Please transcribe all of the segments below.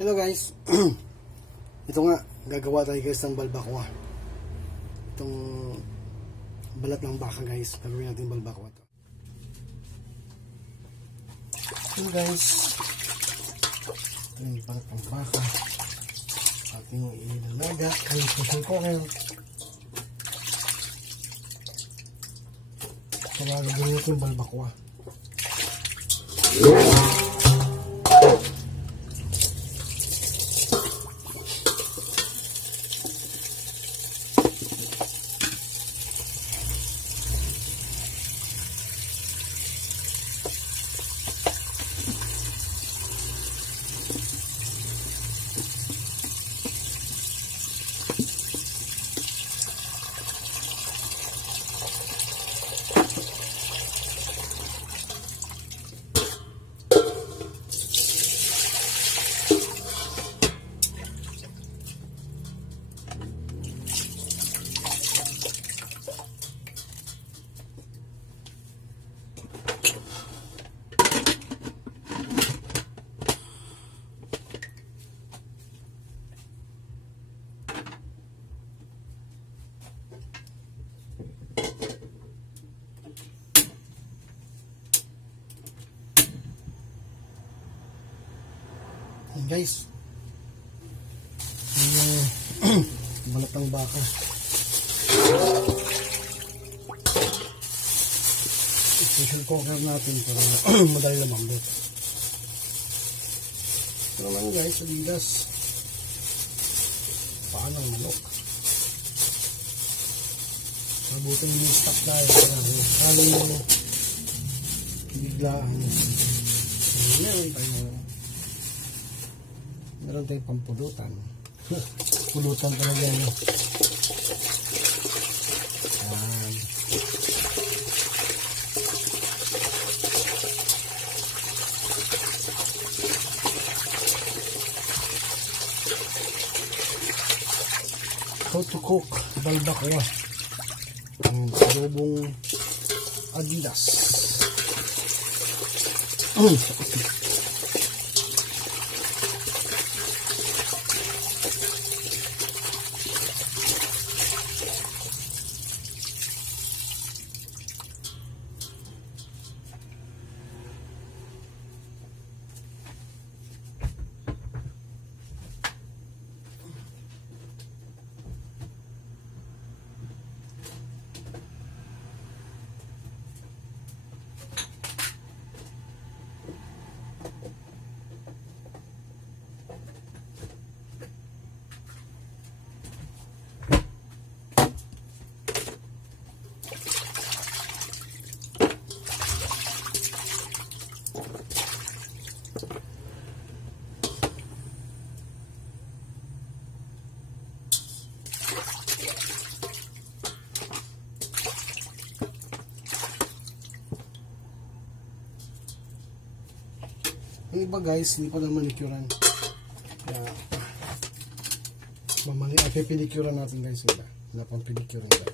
Hello guys. Ito nga, gagawa tayo guys ng balbakwa. Itong balat ng baka guys, gagawin natin balbakwa to. Ito guys, ito yung balat ng baka. Ating ilalaga, yung special cooker. So gagawin natin yung balbakwa. Guys, yung balat ng baka special cooker natin para madali lumambot. Ito naman guys, Adidas paan ng manok. Mabuting yung stock tayo para halos yung biglaan. Meron tayong pampulutan. Pulutan talaga yun. Ayan. How to cook balbakwa. Adobong Adidas. Yung iba guys, hindi pa na manicurean. Kaya, pipilikuran natin guys sila. Wala pang pilikuran guys.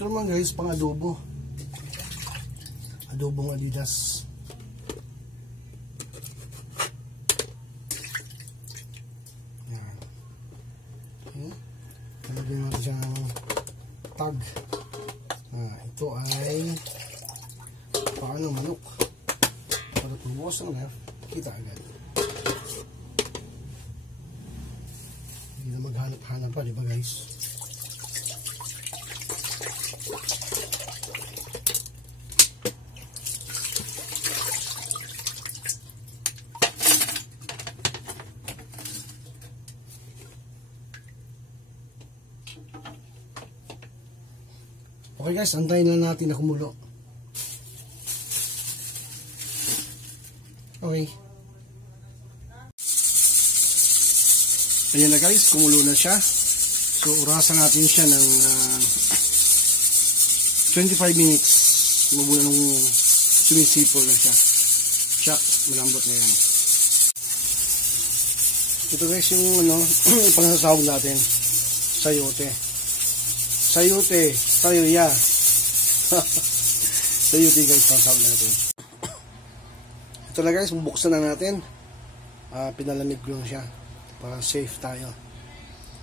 Ito naman guys, pang adobo. Adobong Adidas. Yan. Okay. Talagyan natin siya ng tag. Ito ay paano manok. Para tubukas ang left, kita agad. Hindi na maghanap-hanap pa, diba guys? Okay guys, antayin lang natin na kumulo. Okay. Ayan na guys, kumulo na siya. So, urasan natin siya ng 25 minutes. Mabula nung sumisipol na siya. Tsak, malambot na yan. Ito guys yung ipangsasawag natin. Sayote. Sayote. Sayoya. Sayote guys, pangsasawag natin. Ito na guys, bubuksan na natin. Pinalamig ko lang siya. Para safe tayo.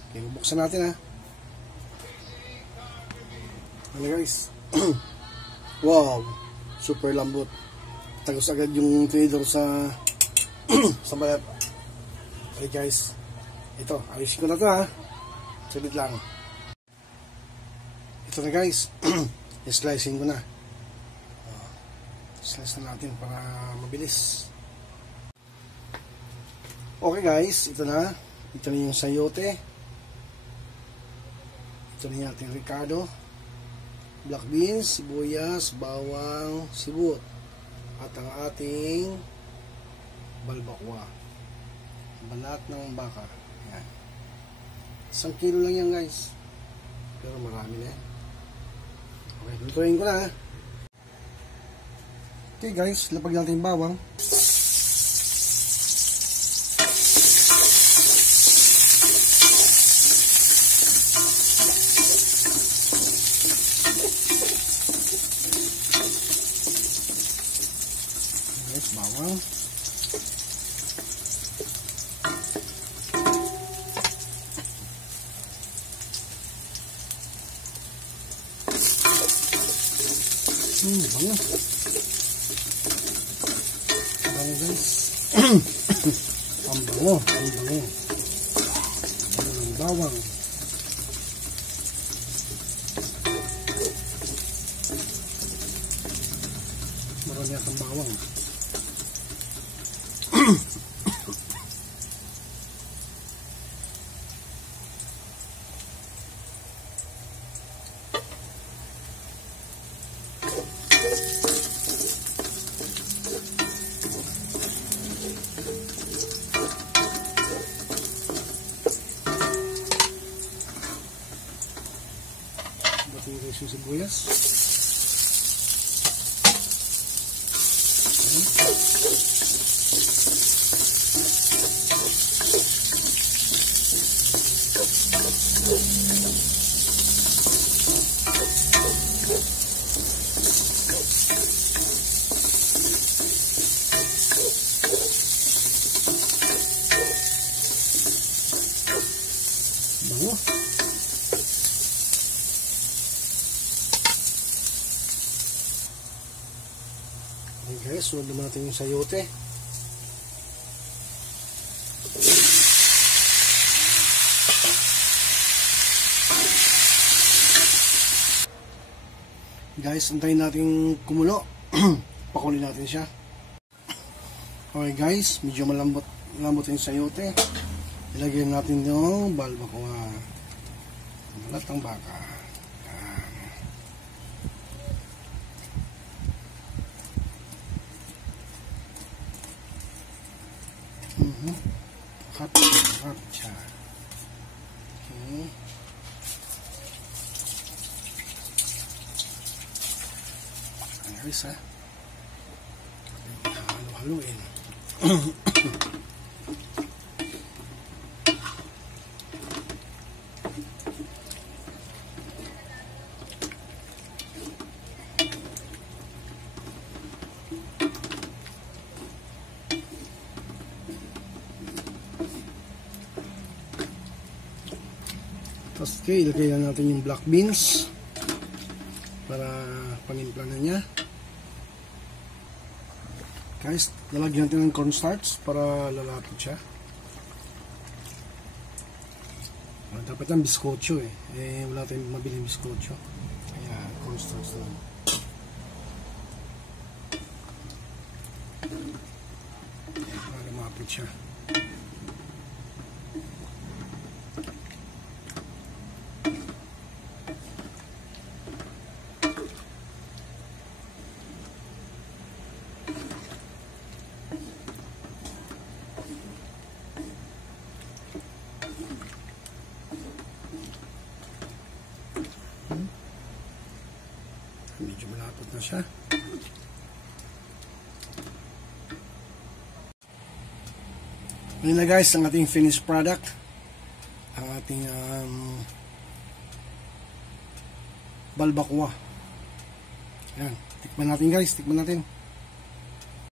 Okay, bubuksan natin ha. Ano guys? Wow! Super lambot. Tagos agad yung tinidor sa sa balat. Okay guys. Ito, ayusin ko na ito ha. Sabit lang. Ito na guys. I-slicing ko na. Slice na natin para mabilis. Okay guys, ito na. Ito na yung sayote. Ito na yung ating Ricardo. Black beans, sibuyas, bawang, sibut. At ang ating balbakwa. Balat ng baka. Ayan. 1 kilo lang yan guys. Pero marami na yan. Okay, lutuin ko na. Okay guys, lapag natin yung bawang. Bawang. Bango. Bango guys. Ang bango. Ang bango. Bawang. Marami akong bawang. Batiin guys yung sibuyas. Bango. Okay guys, sunod naman natin yung sayote. Guys, antayin natin kumulo. Pakunin natin siya. Okay guys, medyo malambot yung sayote. Ilagay natin yung balbakwa. Balat ng baka. Cut siya. Okay. Guys ha. Halo-haluin. Tapos okay, ilagay na natin yung black beans para panimpla na niya. Guys, lalagyan natin ng cornstarch para lalapot siya. Dapat ang biskotso wala tayong mabiling biskotso. Kaya cornstarch lang. Para lumapot siya. Ito siya. Yun na guys, ang ating finished product. Ang ating balbakwa. Ayan. Tikman natin guys, tikman natin.